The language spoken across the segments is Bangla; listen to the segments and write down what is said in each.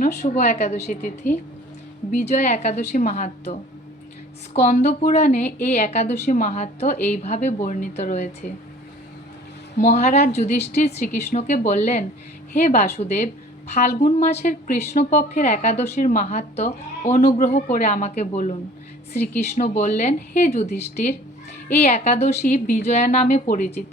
কৃষ্ণ শুভ একাদশী তিথি বিজয় একাদশী মাহাত্ম পুরাণে এই একাদশী মাহাত্ম এইভাবে বর্ণিত রয়েছে মহারাজ যুধিষ্ঠির শ্রীকৃষ্ণকে বললেন হে বাসুদেব ফাল্গুন মাসের কৃষ্ণপক্ষের একাদশীর মাহাত্ম অনুগ্রহ করে আমাকে বলুন শ্রীকৃষ্ণ বললেন হে যুধিষ্ঠির এই একাদশী বিজয়া নামে পরিচিত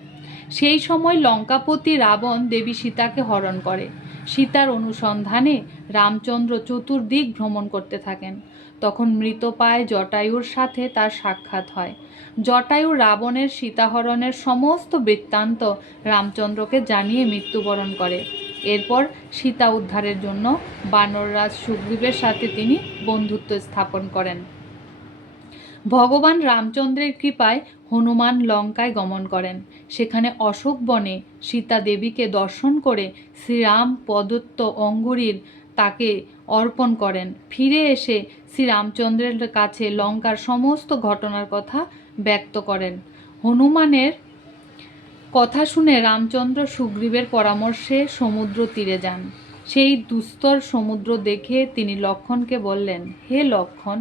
সেই সময় লঙ্কাপতি রাবণ দেবী সীতাকে হরণ করে সীতার অনুসন্ধানে রামচন্দ্র চতুর্দিক ভ্রমণ করতে থাকেন তখন মৃতপায় জটায়ুর সাথে তার সাক্ষাৎ হয় জটায়ু রাবণের সীতাহরণের সমস্ত বৃত্তান্ত রামচন্দ্রকে জানিয়ে মৃত্যুবরণ করে এরপর সীতা উদ্ধারের জন্য বানররাজ সুগ্রীবের সাথে তিনি বন্ধুত্ব স্থাপন করেন ভগবান রামচন্দ্রের কৃপায় হনুমান লঙ্কায় গমন করেন সেখানে অশোক বনে সীতা দেবীকে দর্শন করে শ্রীরাম প্রদত্ত অঙ্গুরীর তাকে অর্পণ করেন ফিরে এসে শ্রীরামচন্দ্রের কাছে লঙ্কার সমস্ত ঘটনার কথা ব্যক্ত করেন হনুমানের কথা শুনে রামচন্দ্র সুগ্রীবের পরামর্শে সমুদ্র তীরে যান সেই দুস্তর সমুদ্র দেখে তিনি লক্ষণকে বললেন হে লক্ষণ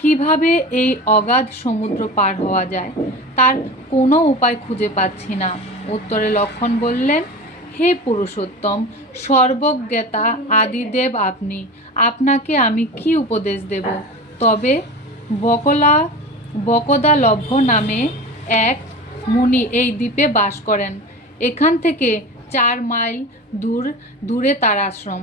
কিভাবে এই অগাধ সমুদ্র পার হওয়া যায় তার কোনো উপায় খুঁজে পাচ্ছি না উত্তরে লক্ষণ বললেন হে পুরুষোত্তম সর্বজ্ঞতা আদিদেব আপনি আপনাকে আমি কি উপদেশ দেব তবে বকলা বকদালভ্য নামে এক মুনি এই দ্বীপে বাস করেন এখান থেকে চার মাইল দূর দূরে তার আশ্রম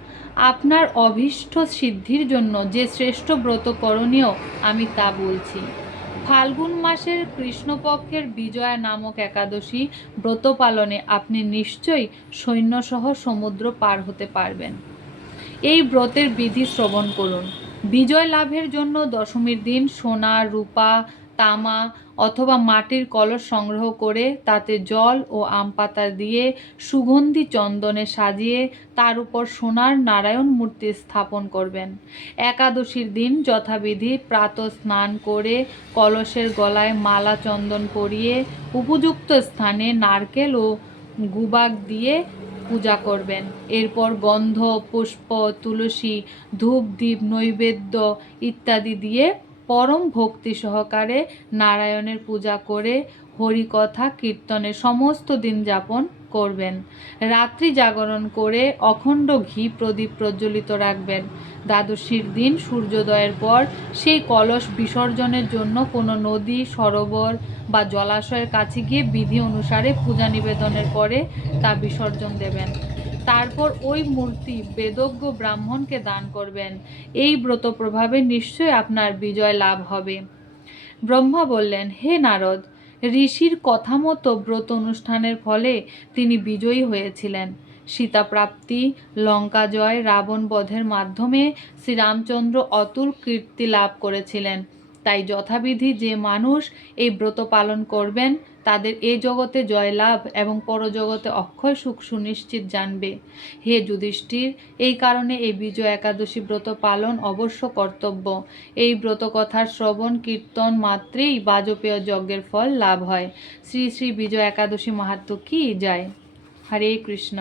আপনার অভীষ্ট সিদ্ধির জন্য যে শ্রেষ্ঠ ব্রত করণীয় আমি তা বলছি ফাল্গুন মাসের কৃষ্ণপক্ষের বিজয়া নামক একাদশী ব্রত পালনে আপনি নিশ্চয়ই সৈন্যসহ সমুদ্র পার হতে পারবেন এই ব্রতের বিধি শ্রবণ করুন বিজয় লাভের জন্য দশমীর দিন সোনা রূপা তামা অথবা মাটির কলস সংগ্রহ করে তাতে জল ও আম পাতা দিয়ে সুগন্ধি চন্দনে সাজিয়ে তার উপর সোনার নারায়ণ মূর্তি স্থাপন করবেন একাদশীর দিন যথাবিধি প্রাত স্নান করে কলসের গলায় মালা চন্দন পরিয়ে উপযুক্ত স্থানে নারকেল ও গুবাক দিয়ে পূজা করবেন এরপর গন্ধ পুষ্প তুলসী ধূপ দ্বীপ নৈবেদ্য ইত্যাদি দিয়ে পরম ভক্তি সহকারে নারায়ণের পূজা করে হরিকথা কীর্তনে সমস্ত দিন যাপন করবেন রাত্রি জাগরণ করে অখণ্ড ঘি প্রদীপ প্রজ্বলিত রাখবেন দ্বাদশীর দিন সূর্যোদয়ের পর সেই কলস বিসর্জনের জন্য কোনো নদী সরোবর বা জলাশয়ের কাছে গিয়ে বিধি অনুসারে পূজা নিবেদনের পরে তা বিসর্জন দেবেন তারপর ওই মূর্তি বেদজ্ঞ ব্রাহ্মণকে দান করবেন এই ব্রত প্রভাবে নিশ্চয় আপনার বিজয় লাভ হবে ব্রহ্মা বললেন হে নারদ ঋষির কথা মতো ব্রত অনুষ্ঠানের ফলে তিনি বিজয়ী হয়েছিলেন সীতাপ্রাপ্তি লঙ্কা জয় রাবণ বধের মাধ্যমে শ্রীরামচন্দ্র অতুল কীর্তি লাভ করেছিলেন তাই যথাবিধি যে মানুষ এই ব্রত পালন করবেন তাদের এ জগতে জয়লাভ এবং পরজগতে অক্ষয় সুখ সুনিশ্চিত জানবে হে যুধিষ্ঠির এই কারণে এই বিজয় একাদশী ব্রত পালন অবশ্য কর্তব্য এই ব্রত কথার শ্রবণ কীর্তন মাত্রেই বাজপেয় যজ্ঞের ফল লাভ হয় শ্রী শ্রী বিজয় একাদশী মাহাত্ম কি যায় হরে কৃষ্ণ